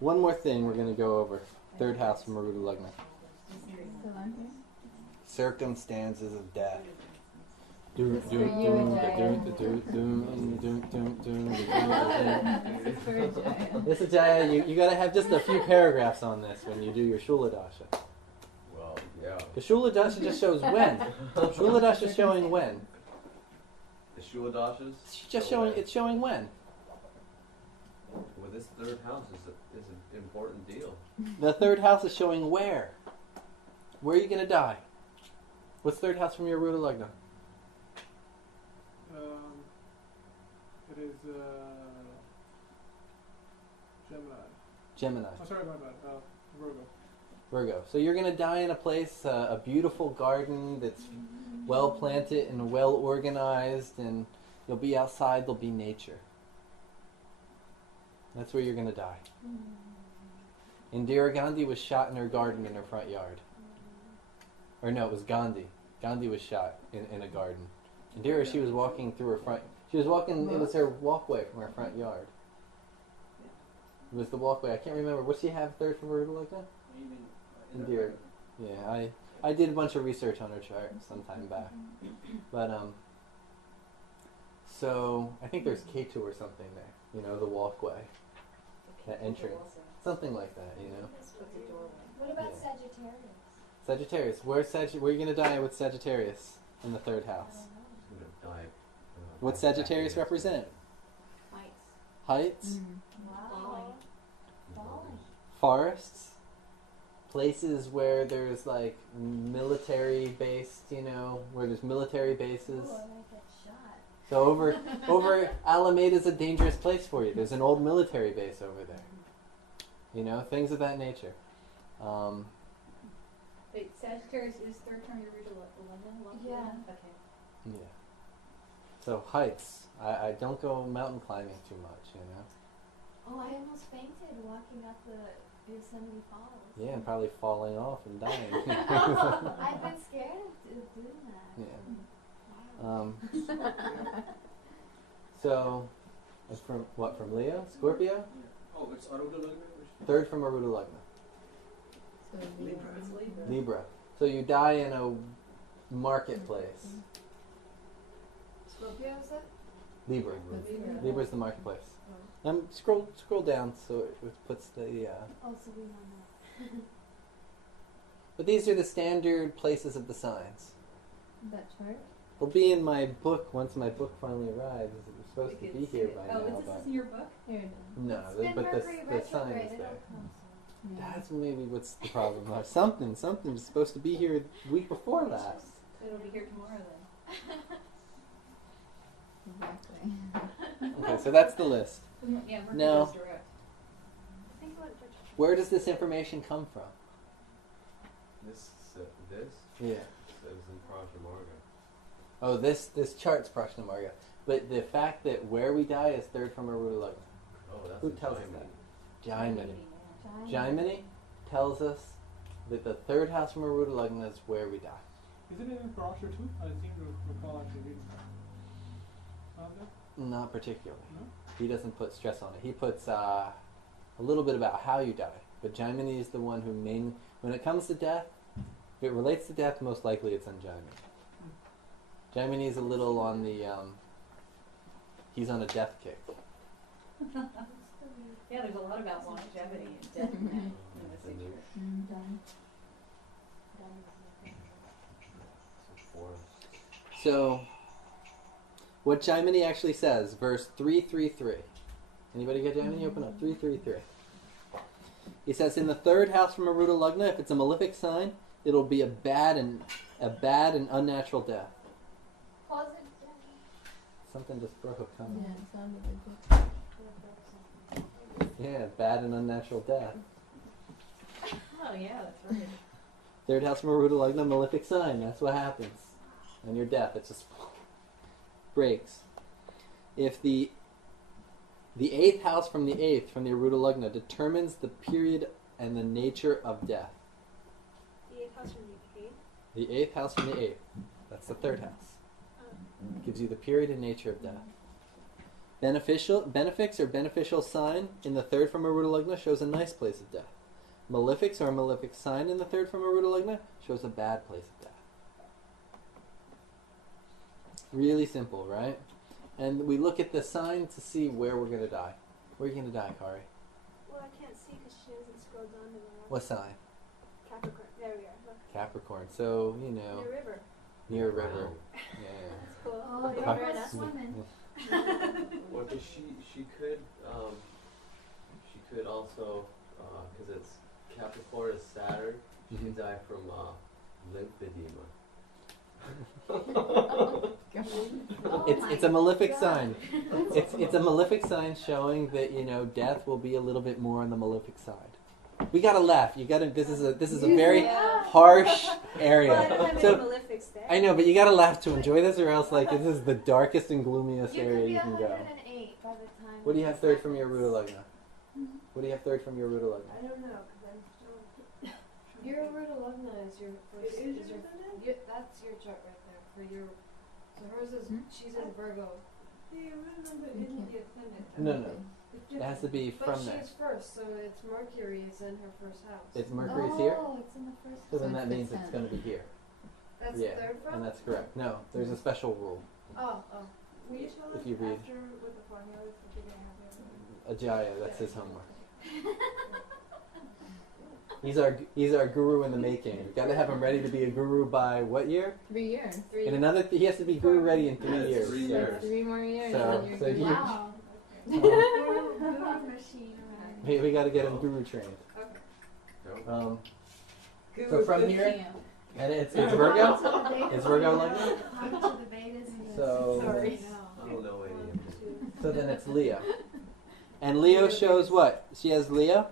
One more thing we're going to go over. Third house from Arudha Lagna. Circumstances of death. This is Jaya. You got to have just a few paragraphs on this when you do your Shuladasha. Well, yeah. The Shuladasha just shows when. Shuladasha is showing when. The Shuladashas? It's showing when. Well, this third house is an important deal. The third house is showing where. Where are you going to die? What's third house from your Arudha Lagna? It is Gemini. Gemini. Oh, sorry about that. Virgo. Virgo. So you're going to die in a place, a beautiful garden that's well planted and well organized, and you'll be outside, there'll be nature. That's where you're going to die. Indira Gandhi was shot in her garden in her front yard. Or no, it was Gandhi. Gandhi was shot in a garden. Indira, she was walking through her front... She was walking... It was her walkway from her front yard. It was the walkway. I can't remember. What she have third from Arudha Lagna? Indira. Yeah, I did a bunch of research on her chart some time back. But, so, I think there's K2 or something there. You know, the walkway. That entrance. Something like that, you know. What about Sagittarius? Sagittarius. Where are you going to die with Sagittarius in the third house? I'm going to die. What Sagittarius represent? Heights? Wow. Forests? Places where there's like military based, you know, where there's military bases. Oh, I might get shot. So over Alameda's a dangerous place for you. There's an old military base over there. You know, things of that nature. Wait, Sagittarius is third from your Arudha Lagna? Yeah. Okay. Yeah. So heights. I don't go mountain climbing too much, you know. Oh, I almost fainted walking up the Yosemite Falls. Yeah, and probably falling off and dying. I've been scared of doing that. Yeah. So, it's from what? From Leo? Scorpio? Oh, it's Arudha Lagna? Third from Arudha Lagna. Libra. It's Libra. Libra. So you die in a marketplace. Scorpio, is it? Libra. Libra. Libra's the marketplace. Scroll down so it puts the. Oh, so we know that. But these are the standard places of the signs. That chart? They'll be in my book once my book finally arrives. It was supposed to be here by now. Oh, is this in your book? Here it is. No, It's been but Mercury the sign retrograde, is it'll there. come soon. That's maybe what's the problem. Something's supposed to be here the week before last. It'll be here tomorrow then. Exactly. Okay, so that's the list. Yeah, Mercury No. goes direct. Where does this information come from? This Yeah. says in Prashnamarga. Oh, this chart's Prashnamarga. But the fact that where we die is third from Arudha Lagna. Oh, that's Who in tells us Jaimini. that? Jaimini. Jaimini tells us that the third house from Arudha Lagna is where we die. Is it in Prasha too? I seem to recall actually reading that. Not there? Not particularly. No? He doesn't put stress on it. He puts a little bit about how you die. But Jaimini is the one who when it comes to death, if it relates to death, most likely it's on Jaimini. Jaimini is a little on the, he's on a death kick. Yeah, there's a lot about longevity and death in this picture. So, what Jaimini actually says, verse 333. Anybody get Jaimini? Open up 333. He says, in the third house from Arudha Lagna, if it's a malefic sign, it'll be a bad and unnatural death. Pause it, Jenny. Something just broke, huh? Yeah, it sounded like it. Yeah, bad and unnatural death. Oh, yeah, that's right. Third house from Arudha Lagna, malefic sign. That's what happens. And your death, it just breaks. If the eighth house from the eighth, from the Arudha Lagna, determines the period and the nature of death. The 8th house from the 8th? The eighth house from the eighth. That's the third house. Gives you the period and nature of death. Benefics or beneficial sign in the third from Arudha Lagna shows a nice place of death. Malefics or malefic sign in the third from Arudha Lagna shows a bad place of death. Really simple, right? And we look at the sign to see where we're going to die. Where are you going to die, Kari? Well, I can't see because she doesn't scroll down to the one. What sign? Capricorn. There we are. Look. Capricorn. So, you know, Near river. near a river. Wow. Yeah. That's cool. Oh, you're Fuck. good at swimming. Well, 'cause she could also, because it's Capricorn is Saturn, she could die from lymphedema. It's a malefic sign. It's a malefic sign showing that, you know, death will be a little bit more on the malefic side. We gotta laugh. You gotta. This is a very harsh area. Well, I don't have any So malefics there. I know, but you gotta laugh to enjoy this, or else like this is the darkest and gloomiest You area could be you can go. 108 by the time. What do you have third from your Arudha Lagna? What do you have third from your Arudha Lagna? I don't know, because I'm still. Your Arudha Lagna is your first. It is your, yours, isn't it? that's your chart right there for your. So hers is she's in Virgo. The Arudha isn't the ascendant. No, no. It's It has to be But from there. she's first, so it's Mercury is in her first house. It's Mercury's here, Oh, it's in the first. so then So that it's means the it's going to be here. That's Yeah, third from. and that's correct. No, there's a special rule. Oh. Will you tell If us you read- after with the formulas that you're going to have there? Ajaya, that's his homework. He's our guru in the making. We've got to have him ready to be a guru by what year? 3 years. In another, he has to be guru ready in 3 Yeah, years. 3 so- years. 3 more years. So- and you're so good. you- Wow. Um, Guru machine around. we got to get him guru trained. No? So from here, Camp. and it's Virgo. Is Virgo like that? Come to the Vedas and So- Sorry. I don't know any of them. So then it's Leo. And Leo shows what? She has Leo.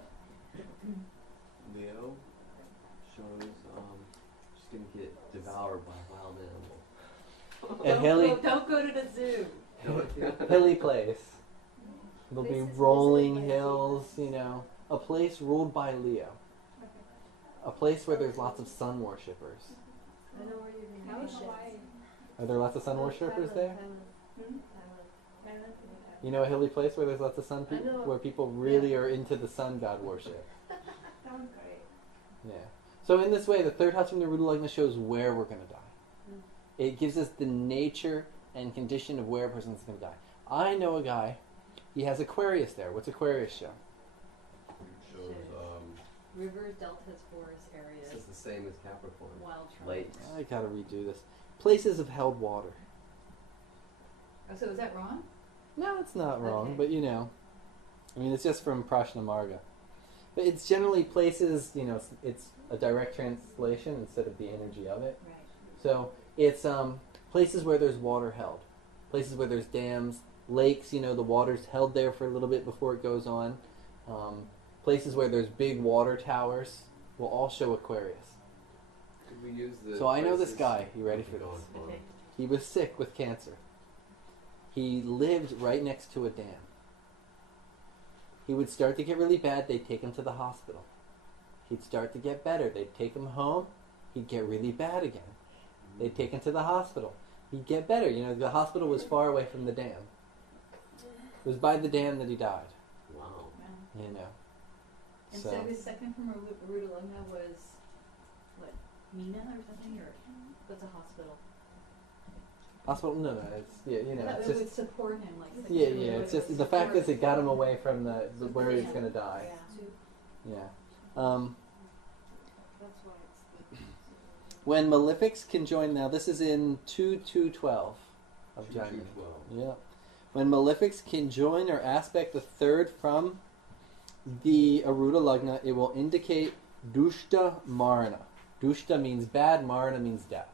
Leo shows she's gonna get devoured by a wild animal. And hilly, Don't go to the zoo. hilly place. There'll be Places rolling visited by hills, you know. A place ruled by Leo. A place where there's lots of sun worshippers. I know where you're How going. is Hawaii? Are there lots of sun worshippers there? Hmm? You know a hilly place where there's lots of sun I people, know. where people really are into the sun god worship. Sounds great. Yeah. So in this way, the third house from the Arudha Lagna shows where we're going to die. It gives us the nature and condition of where a person's going to die. I know a guy. He has Aquarius there. What's Aquarius show? Shows Rivers, deltas, forests, it's areas, just the same as Capricorn. wild tribes. Lakes. I gotta redo this. Places of held water. Oh, so is that wrong? No, it's not wrong, Okay. but you know, I mean, it's just from Prashna Marga. But it's generally places, you know, it's a direct translation instead of the energy of it. Right. So it's places where there's water held, places where there's dams, lakes. You know, the water's held there for a little bit before it goes on. Places where there's big water towers will all show Aquarius. Could we use the So I know this places guy. You ready for going this? for? Okay. He was sick with cancer. He lived right next to a dam. He would start to get really bad, they'd take him to the hospital. He'd start to get better, they'd take him home, he'd get really bad again. They'd take him to the hospital. He'd get better. You know, the hospital was far away from the dam. It was by the dam that he died, Wow. you know. And So, so his second from Arudha Lagna was what? Mina or something, or what's a hospital? hospital, no, it's, yeah, you know, That it's it would just, support him, like. yeah, sexually, yeah, would it's just, it the fact is support it got him away from the where he was Yeah. going to die. Yeah. Yeah. That's why it's When malefics conjoin, now this is in 2.2.12 of Jaimini. 2:12. Yeah. When malefics conjoin or aspect the third from the Arudha Lagna, it will indicate dushta marana. Dushta means bad, marana means death.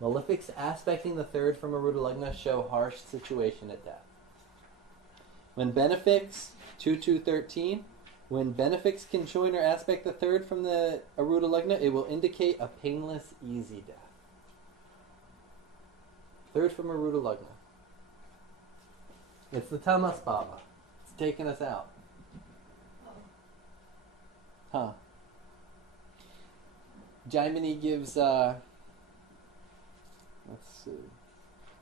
Malefics aspecting the third from Arudha Lagna show harsh situation at death. When benefics, 2.2.13, when benefics conjoin or aspect the third from the Arudha Lagna, it will indicate a painless, easy death. Third from Arudha Lagna. It's the Tamas Baba. It's taking us out. Huh. Jaimini gives, let's see.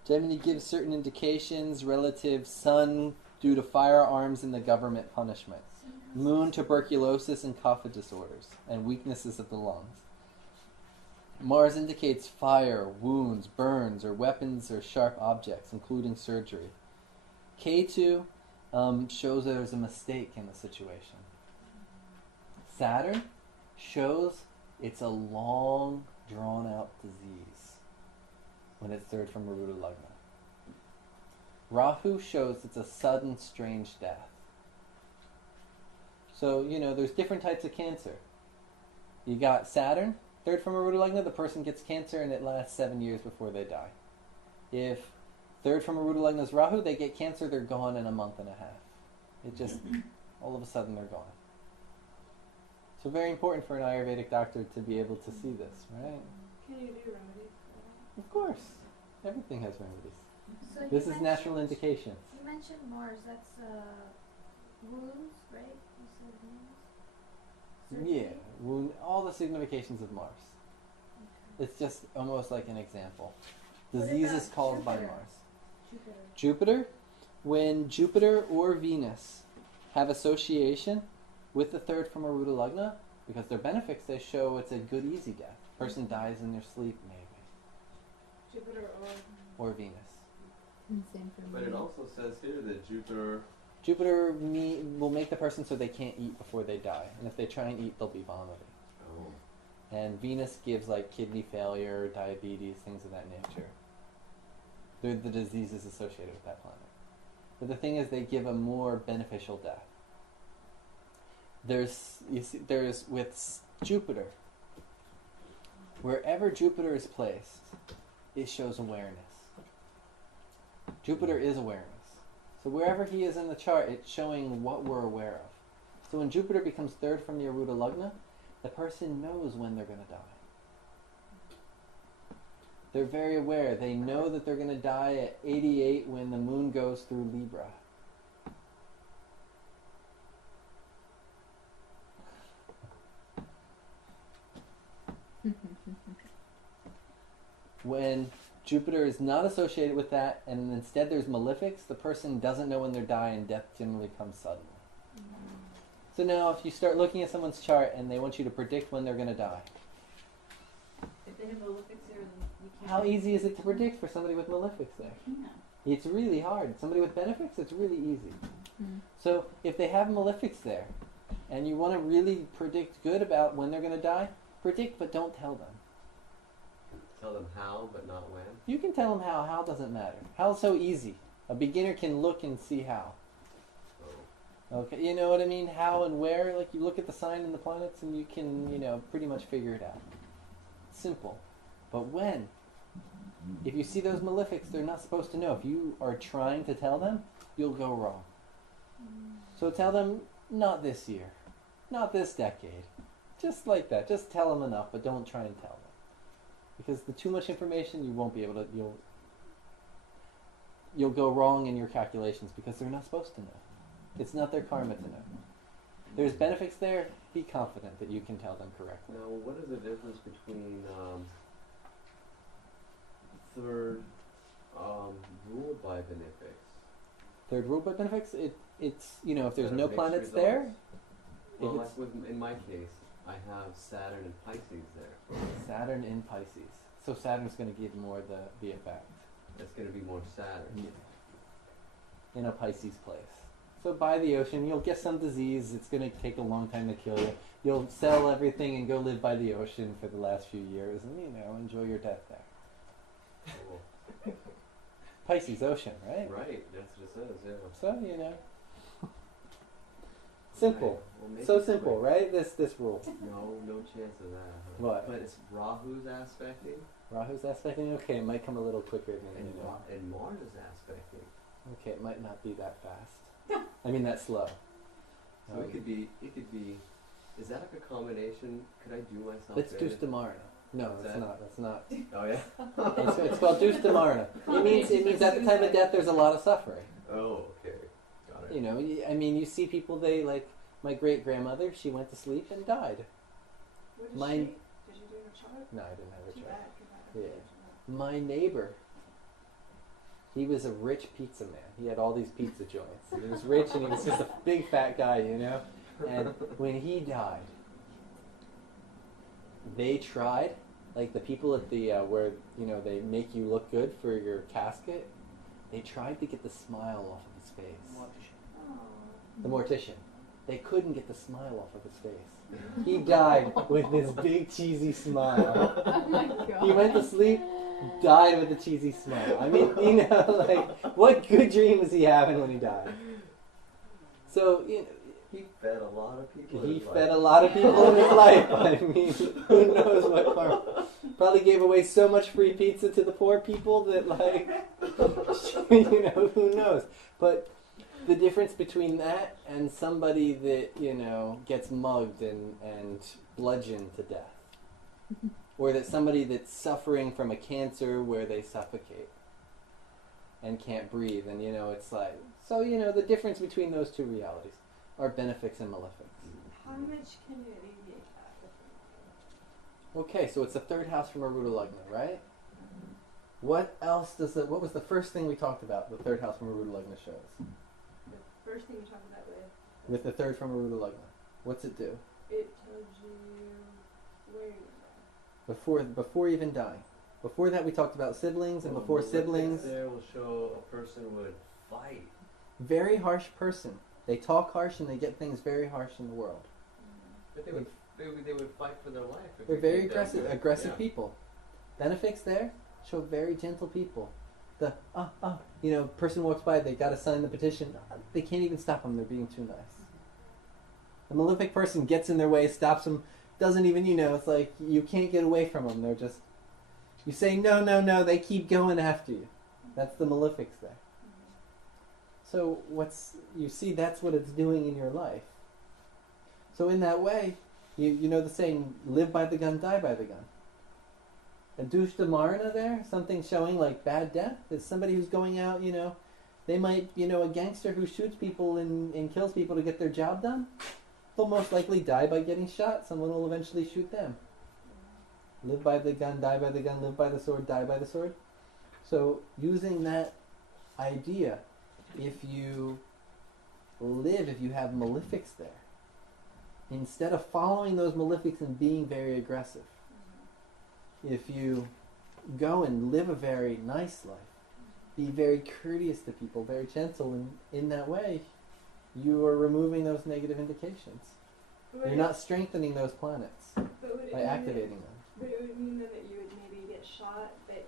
Gemini gives certain indications relative Sun due to firearms in the government punishment. Moon, tuberculosis and cough disorders and weaknesses of the lungs. Mars indicates fire, wounds, burns, or weapons or sharp objects, including surgery. Ketu shows there's a mistake in the situation. Saturn shows it's a long, drawn-out disease when it's third from Arudha Lagna. Rahu shows it's a sudden, strange death. So, there's different types of cancer. You got Saturn, third from Arudha Lagna, the person gets cancer and it lasts 7 years before they die. If third from Arudha Lagna is Rahu, they get cancer, they're gone in a month and a half. It just, all of a sudden they're gone. So very important for an Ayurvedic doctor to be able to see this, right? Can you do remedies for that? Of course. Everything has remedies. So This you is natural mentioned- indication. You mentioned Mars, that's wounds, right? You said wounds? Yeah, all the significations of Mars. It's just almost like an example. What Diseases about caused by Jupiter? Mars. Jupiter. Jupiter, when Jupiter or Venus have association with the third from Arudha Lagna, because their benefics, they show it's a good, easy death. Person dies in their sleep, maybe. Jupiter Or Venus. Same for But me. it also says here that Jupiter. Jupiter will make the person so they can't eat before they die. And if they try and eat, they'll be vomiting. Oh. And Venus gives like kidney failure, diabetes, things of that nature. They're the diseases associated with that planet. But the thing is, they give a more beneficial death. There's with Jupiter, wherever Jupiter is placed, it shows awareness. Jupiter is awareness. So wherever he is in the chart, it's showing what we're aware of. So when Jupiter becomes third from the Arudha Lagna, the person knows when they're going to die. They're very aware. They know that they're going to die at 88 when the moon goes through Libra. When Jupiter is not associated with that, and instead there's malefics, the person doesn't know when they're dying, and death generally comes suddenly. So now if you start looking at someone's chart and they want you to predict when they're going to die, If they have malefics there, then you can't. how easy is it to predict for somebody with malefics there? Yeah. It's really hard. Somebody with benefics, it's really easy. Mm. So if they have malefics there, and you want to really predict good about when they're going to die, predict but don't tell them. Tell them how, but not when. You can tell them how. How doesn't matter. How's so easy. A beginner can look and see how. Oh. Okay, you know what I mean? How and where. Like you look at the sign and the planets and you can, pretty much figure it out. Simple. But when? If you see those malefics, they're not supposed to know. If you are trying to tell them, you'll go wrong. So tell them, not this year. Not this decade. Just like that. Just tell them enough, but don't try and tell them. Because the too much information, you won't be able to, you'll go wrong in your calculations because they're not supposed to know. It's not their karma to know. There's benefits there, be confident that you can tell them correctly. Now, what is the difference between third ruled by benefics? Third rule by benefics, it's if there's That no mixed planets results? there, Well, if like it's in my case, I have Saturn and Pisces there. Saturn in Pisces. So Saturn's going to give more the effect. That's going to be more Saturn. In a Pisces place. So by the ocean, you'll get some disease. It's going to take a long time to kill you. You'll sell everything and go live by the ocean for the last few years and, enjoy your death there. Oh, Pisces, ocean, right? right, that's what it says, yeah. So, simple. Right. Well, maybe So simple, right? This rule. No chance of that. Huh? What? But it's Rahu's aspecting, Rahu's aspecting? Okay, it might come a little quicker than and, you know. and Mars is aspecting. Okay, it might not be that fast. I mean, that slow. So it could be, is that like a combination? Could I do myself Let's do in? Stamarna. No, What's that's that? not. That's not. Oh yeah? It's called Dus Damarna. It means at the time of death there's a lot of suffering. Oh, okay. Got it. I mean, you see people, they, like, my great-grandmother, she went to sleep and died. What did Mine- Did you do her chart? No, I didn't have a Too child. bad. 'Cause I Yeah. My neighbor, He was a rich pizza man. He had all these pizza joints. And he was rich and he was just a big fat guy, you know? And when he died, they tried, like the people at the, where, you know, they make you look good for your casket, they tried to get the smile off of his face. The mortician. They couldn't get the smile off of his face. He died with this big cheesy smile. Oh my god. He went to sleep, died with a cheesy smile. I mean, you know, like, what good dream was he having when he died? So, you know, He fed a lot of people. he fed a lot of people in his life. I mean, who knows what karma. Probably gave away so much free pizza to the poor people that, like, you know, who knows. But the difference between that and somebody that, you know, gets mugged and bludgeoned to death. Or that somebody that's suffering from a cancer where they suffocate and can't breathe. And, you know, it's like, so, you know, the difference between those two realities are benefics and malefics. How much can you alleviate that differently? Okay, so it's the third house from Arudha Lagna, right? What else does it, what was the first thing we talked about the third house from Arudha Lagna shows? The first thing you talk about With the third from Arudha Lagna. What's it do? it tells you where you're Before even dying. Before that we talked about siblings, and before siblings, There will show a person would fight. very harsh person. They talk harsh and they get things very harsh in the world. But they would fight for their life. if They're you very think that good. aggressive Yeah. people. Benefics there show very gentle people. The you know, person walks by, they got to sign the petition. They can't even stop them. They're being too nice. The malefic person gets in their way, stops them, doesn't even, you know, it's like you can't get away from them. They're just, you say no, no, no, they keep going after you. That's the malefics there. So you see, that's what it's doing in your life. So in that way, you know the saying, live by the gun, die by the gun. A dushta marana there, something showing like bad death, is somebody who's going out, you know, they might, you know, a gangster who shoots people and kills people to get their job done, they'll most likely die by getting shot. Someone will eventually shoot them. Live by the gun, die by the gun, live by the sword, die by the sword. So using that idea, if you have malefics there, instead of following those malefics and being very aggressive, if you go and live a very nice life, be very courteous to people, very gentle, and in that way, you are removing those negative indications. You're not strengthening those planets by activating them. But it would mean then that you would maybe get shot, but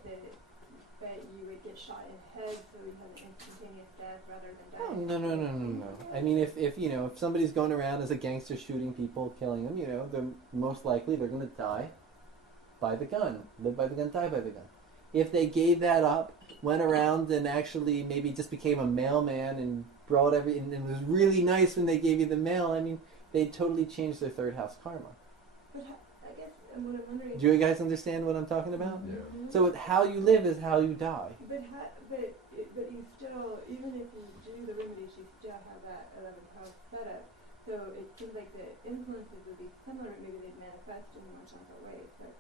you would get shot in head, so you have an instantaneous death rather than dying. No. I mean, if you know, if somebody's going around as a gangster shooting people, killing them, you know, they're most likely they're going to die by the gun. Live by the gun, die by the gun. If they gave that up, went around and actually maybe just became a mailman and brought and it was really nice when they gave you the mail, I mean, they'd totally change their third house karma. But I guess what I'm wondering. Do you guys understand what I'm talking about? Yeah. So how you live is how you die. But you still, even if you do the remedies, you still have that 11th house setup. So it seems like the influences would be similar. Maybe they'd manifest in much different ways. But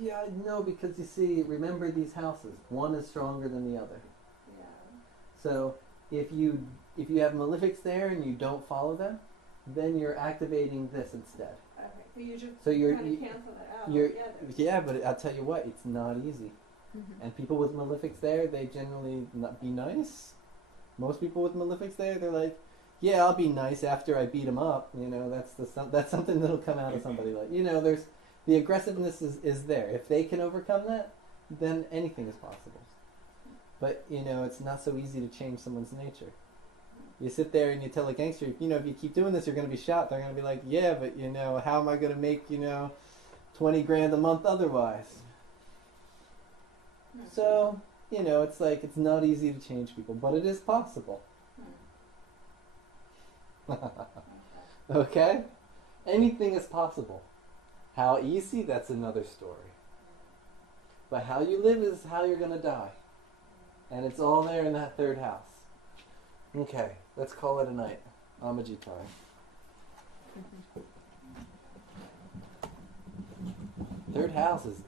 Yeah, no, because you see, remember these houses. One is stronger than the other. yeah. So if you have malefics there and you don't follow them, then you're activating this instead. Okay. So you just So kind of cancel that out altogether. Yeah, but I'll tell you what, it's not easy. Mm-hmm. And people with malefics there, they generally not be nice. Most people with malefics there, they're like, yeah, I'll be nice after I beat them up. You know, that's something that'll come out of somebody like, you know, there's the aggressiveness is there. If they can overcome that, then anything is possible. But, you know, it's not so easy to change someone's nature. You sit there and you tell a gangster, you know, if you keep doing this, you're going to be shot. They're going to be like, yeah, but, you know, how am I going to make, you know, 20 grand a month otherwise? So, you know, it's like, it's not easy to change people, but it is possible. Okay? Anything is possible. How easy, that's another story. But how you live is how you're going to die. And it's all there in that third house. Okay, let's call it a night. Amaji time. Third house is